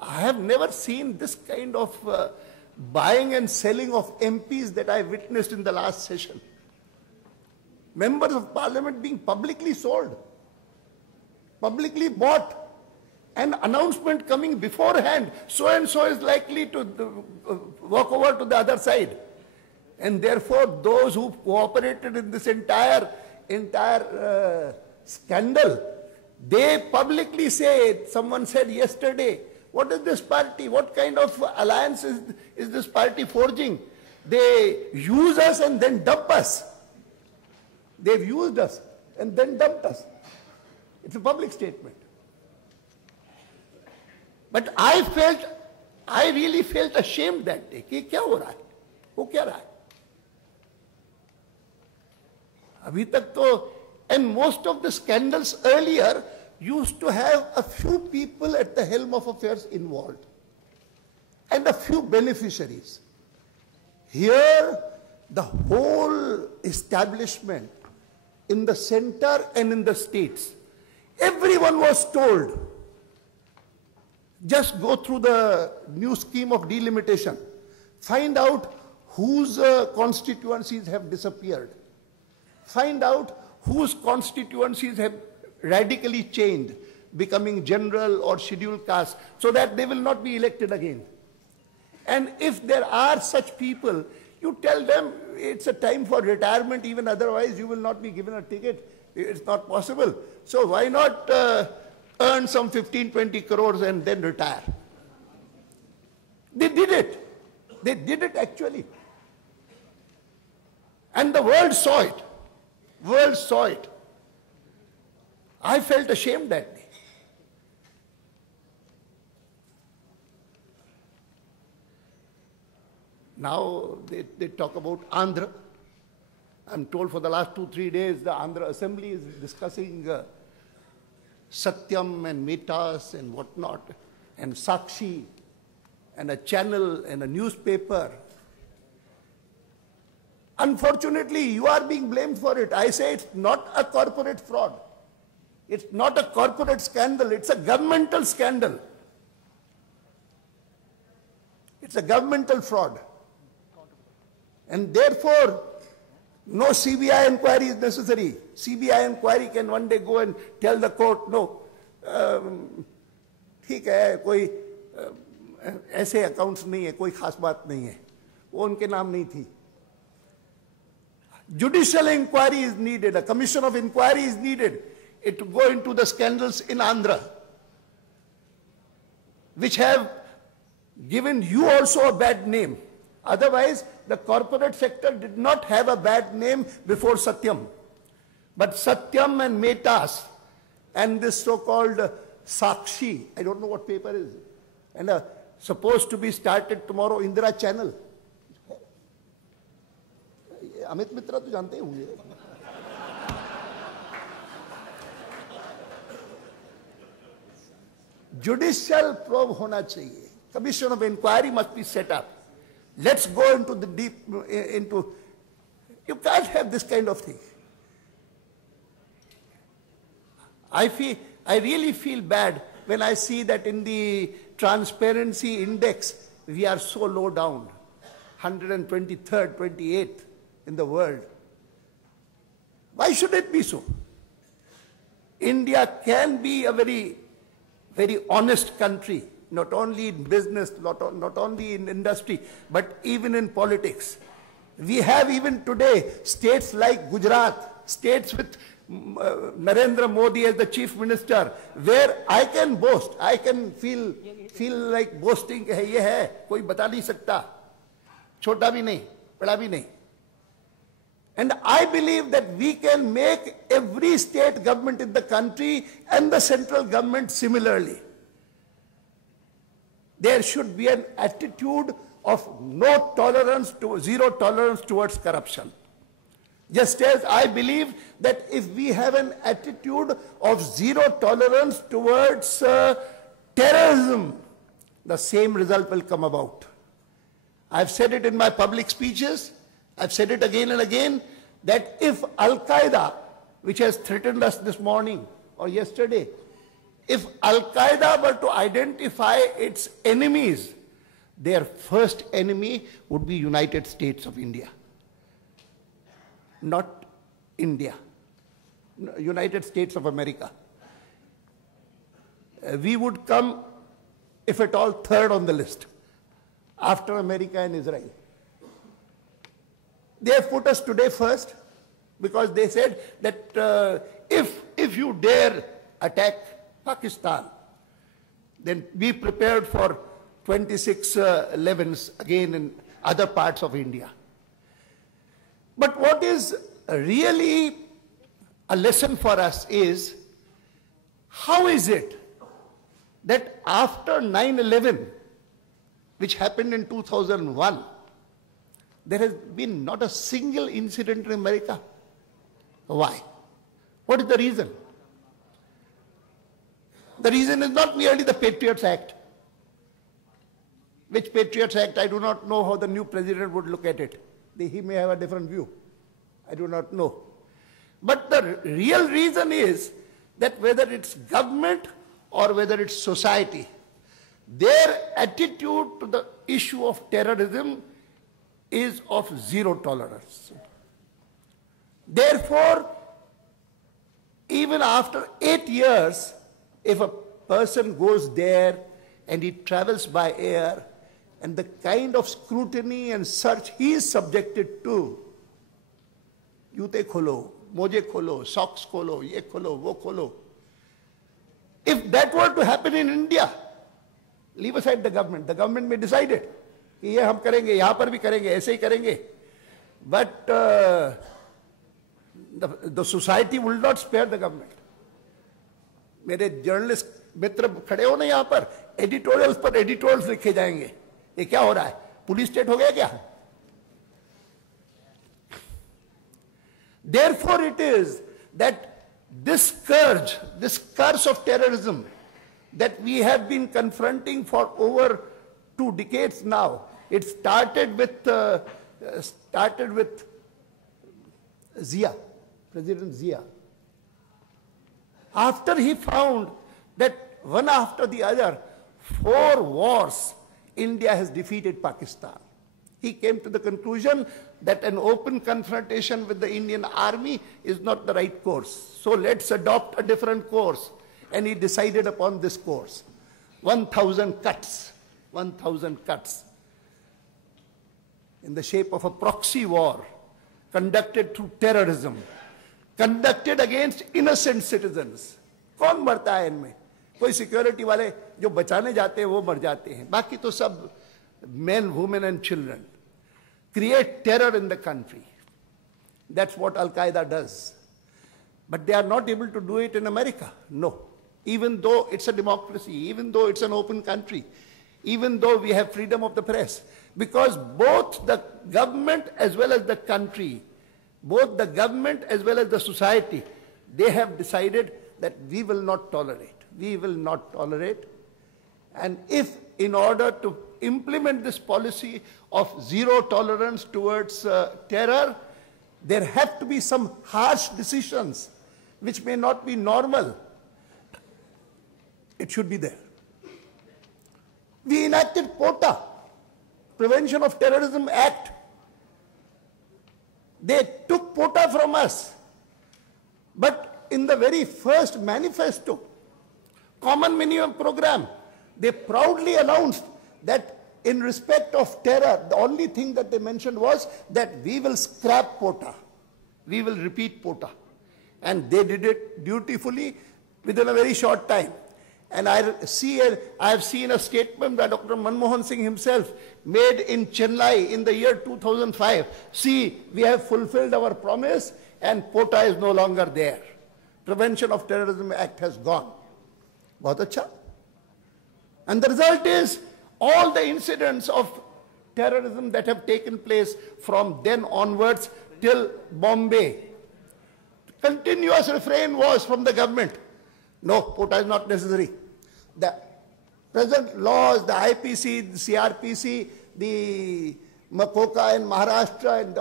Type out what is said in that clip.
I have never seen this kind of buying and selling of MPs that I witnessed in the last session. Members of Parliament being publicly sold, publicly bought, an announcement coming beforehand, so and so is likely to walk over to the other side. And therefore, those who cooperated in this entire scandal, they publicly say, someone said yesterday, what is this party? What kind of alliance is this party forging? They use us and then dump us. They've used us and then dumped us. It's a public statement. But I really felt ashamed that day. कि क्या हो रहा है? वो क्या रहा है? अभी तक तो, and most of the scandals earlier used to have a few people at the helm of affairs involved and a few beneficiaries. Here, the whole establishment in the center and in the states, everyone was told, just go through the new scheme of delimitation, find out whose constituencies have disappeared, find out whose constituencies have radically changed, becoming general or scheduled caste, so that they will not be elected again. And if there are such people, you tell them it's a time for retirement, even otherwise you will not be given a ticket. It's not possible. So why not earn some 15-20 crores and then retire? They did it. They did it actually. And the world saw it. World saw it. I felt ashamed that day. Now they talk about Andhra. I'm told for the last 2-3 days the Andhra Assembly is discussing Satyam and Metas and whatnot, and FICCI, and a channel and a newspaper. Unfortunately, you are being blamed for it. I say it's not a corporate fraud. It's not a corporate scandal. It's a governmental scandal. It's a governmental fraud. And therefore, no CBI inquiry is necessary. CBI inquiry can one day go and tell the court, no, ठीक है, कोई ऐसे accounts नहीं है, कोई खास बात नहीं है, वो उनके नाम नहीं थी. Judicial inquiry is needed. A commission of inquiry is needed. It to go into the scandals in Andhra, which have given you also a bad name. Otherwise, the corporate sector did not have a bad name before Satyam. But Satyam and Metas and this so-called FICCI, I don't know what paper is, and supposed to be started tomorrow, Indira Channel. Amit मित्रा तो जानते ही होंगे. Judicial probe होना चाहिए. Commission of inquiry must be set up. Let's go into the deep, you can't have this kind of thing. I really feel bad when I see that in the transparency index, we are so low down, 123rd, 28th in the world. Why should it be so? India can be a very, very honest country, not only in business, not only in industry, but even in politics. We have even today states like Gujarat, states with Narendra Modi as the chief minister, where I can boast, I can feel like boasting, ye hai, koi bata nahi sakta, chota bhi nahi, bada bhi nahi. And I believe that we can make every state government in the country and the central government similarly. There should be an attitude of no tolerance to zero tolerance towards corruption. Just as I believe that if we have an attitude of zero tolerance towards terrorism, the same result will come about. I've said it in my public speeches, I've said it again and again, that if Al-Qaeda, which has threatened us this morning or yesterday, If Al-Qaeda were to identify its enemies, their first enemy would be United States of India, not India, United States of America. We would come, if at all, third on the list, after America and Israel. They have put us today first, because they said that if you dare attack Pakistan, then be prepared for 26/11s again in other parts of India. But what is really a lesson for us is, how is it that after 9/11, which happened in 2001, there has been not a single incident in America? Why? What is the reason? The reason is not merely the Patriots Act. Which Patriots Act? I do not know how the new president would look at it. He may have a different view. I do not know. But the real reason is that whether it's government or whether it's society, their attitude to the issue of terrorism is of zero tolerance. Therefore, even after 8 years, if a person goes there and he travels by air, and the kind of scrutiny and search he is subjected to, jute kholo, moje kholo, socks kholo, ye kholo, wo kholo. If that were to happen in India, leave aside the government may decide it. कि ये हम करेंगे, यहाँ पर भी करेंगे, ऐसे ही करेंगे. But the society will not spare the government. मेरे जर्नलिस्ट मित्र खड़े हो ना यहाँ पर, एडिटोरियल्स लिखे जाएंगे. ये क्या हो रहा है? पुलिस स्टेट हो गया क्या? Therefore it is that this curse of terrorism that we have been confronting for over 2 decades now. It started with Zia, President Zia. After he found that one after the other, 4 wars, India has defeated Pakistan, he came to the conclusion that an open confrontation with the Indian army is not the right course. So let's adopt a different course. And he decided upon this course. 1,000 cuts. 1,000 cuts in the shape of a proxy war conducted through terrorism, conducted against innocent citizens. कौन मरता है इनमें? कोई security वाले जो बचाने जाते हैं वो मर जाते हैं, बाकी तो सब men, women and children. Create terror in the country. That's what Al-Qaeda does. But they are not able to do it in America. No. Even though it's a democracy, even though it's an open country, even though we have freedom of the press, because both the government as well as the country, both the government as well as the society, they have decided that we will not tolerate. We will not tolerate. And if in order to implement this policy of zero tolerance towards terror, there have to be some harsh decisions which may not be normal. It should be there. We enacted POTA, Prevention of Terrorism Act. They took POTA from us. But in the very first manifesto, Common Minimum Program, they proudly announced that in respect of terror, the only thing that they mentioned was that we will scrap POTA. We will repeat POTA. And they did it dutifully within a very short time. And I have seen a statement by Dr. Manmohan Singh himself made in Chennai in the year 2005. See, we have fulfilled our promise and POTA is no longer there. Prevention of Terrorism Act has gone. Bahut acha. And the result is all the incidents of terrorism that have taken place from then onwards till Bombay. Continuous refrain was from the government. No, POTA is not necessary. The present laws, the IPC, the CRPC, the Makoka in Maharashtra, and the